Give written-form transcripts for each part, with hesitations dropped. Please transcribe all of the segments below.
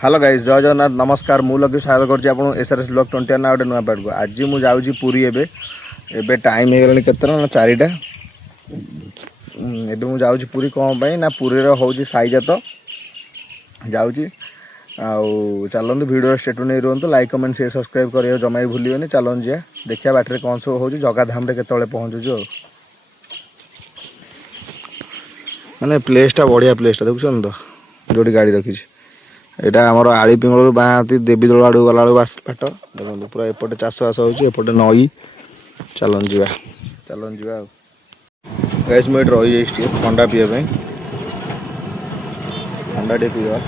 Hello guys जय जगन्नाथ नमस्कार मु लगे स्वागत करछि आपन एसआरएस ब्लॉग 21 ना गोटे नुआ पार्ट को आज मु जाउछि पुरी एबे टाइम हे गलानी केतना ना 4टा एबे मु जाउछि पुरी कोन पई ना पुरी रो होउछि साइजा तो जाउछि आउ चलंतु वीडियो स्टेटु नै रहंतु लाइक कमेंट शेयर सब्सक्राइब करियो जमाई भूलियोनी चलन जे देखिया बाटरे कोन सब होउछि जगा धाम रे केतळे पहुंचुजो माने प्लेसटा बढ़िया प्लेसटा देखुछन तो जोडी गाड़ी रखी एटा आमर आली पिंगल बाँती देवी दल आड़ गला बास बाट देखो पूरा एपटे चाष बास होपटे नई चलन जा गैस मुझे रही जाइए ठंडा पीवा ठंडा टे पीवा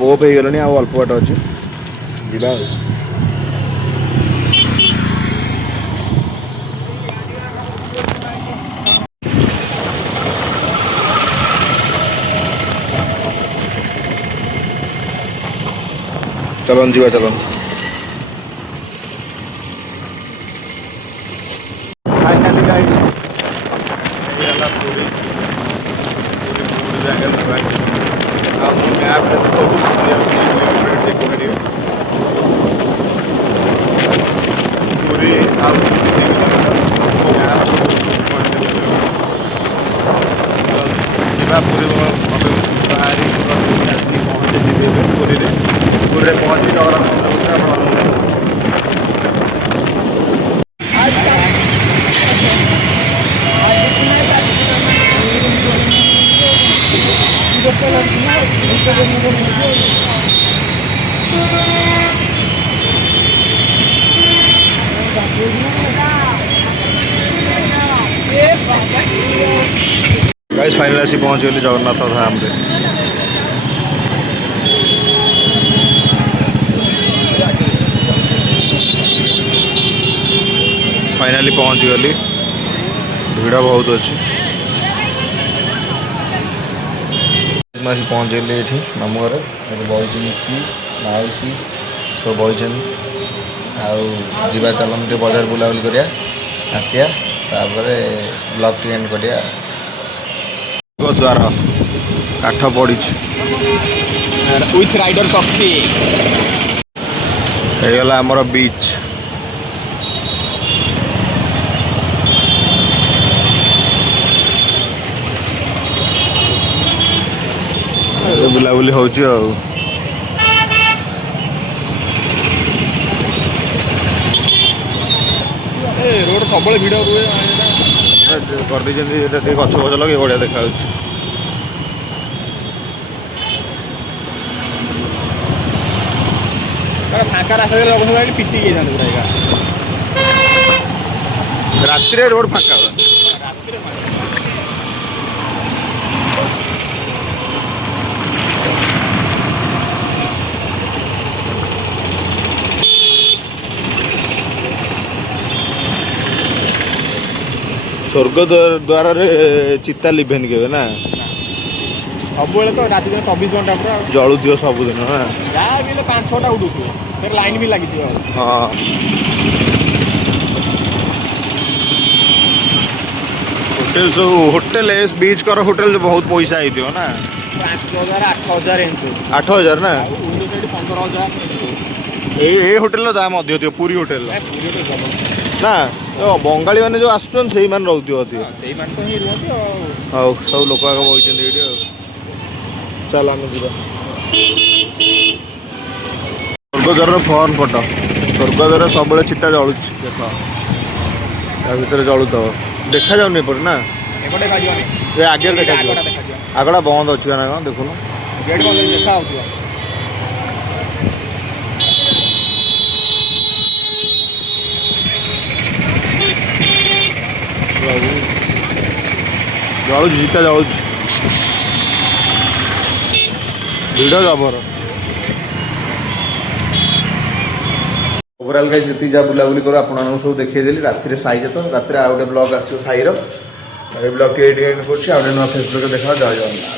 गोप हो गलानी अल्प बाट अच्छे जा चलन जीवा चलन फाइनली गाइस एला पूरी जगह लगा आप मैप रे तो ठीक करियो पूरी आउ जीवा पूरी बाहरी पहुंचे जीवे पूरी रे पूरे पहुंच भी गाइस फाइनल आसी पहुंच गली जगन्नाथ धाम रे फाइनली पहुंच गली भीड़ बहुत अच्छी पहुंच गली ये मामू घर बही मिकी मौसी सब बही आवा चलन टे बजार बुलाबुली करिया आसिया तापर ब्लॉग टी एंड करिया द्वार काठ पड़ी विथ राइडर शक्ति गला आमर बीच बुलाबुली होची रोड सब भिड़ रुए कर दी गछ गछ लगे बढ़िया देखा फाँका रास्ता पिटी गई रात्रि रोड फाँका स्वर्ग द्वार चिता लिभेन के ना सब तो रात दिन 24 घंटा पूरा जलुथ सबुदिन ना जहाँ भी 5-6टा उड़ू फिर लाइन भी लगी हाँ होटेल सब होटेल बीच कर होटेल बहुत पैसा हो ना 5,000 8,000 8,000 ना 15,000 ये होटेल दाम अधिक थी पूरी होटेल ना बंगाली मैंने जो आसुन से रोकती हाँ सब लोक बही चल आम जा स्वर्गद्वार फन फट स्वर्गद्वार सब चिता जलु देख भर जलुथ देखा जाऊनी एपटे ना ये आगे देखा आगड़ा बंद अच्छी ना कौन देखुन गेट बंद देखा जलुच चिता जलुच भिड़ जबर ओवरऑल गाइस जति जा बुलाबुली करो आपन सब देखिदेली राति साई तो राति आउ गोटे ब्लॉग आसो साईर ए ब्लॉग के एडिट करछि आउ गोटे फेसबुक देखा जय जगन्नाथ।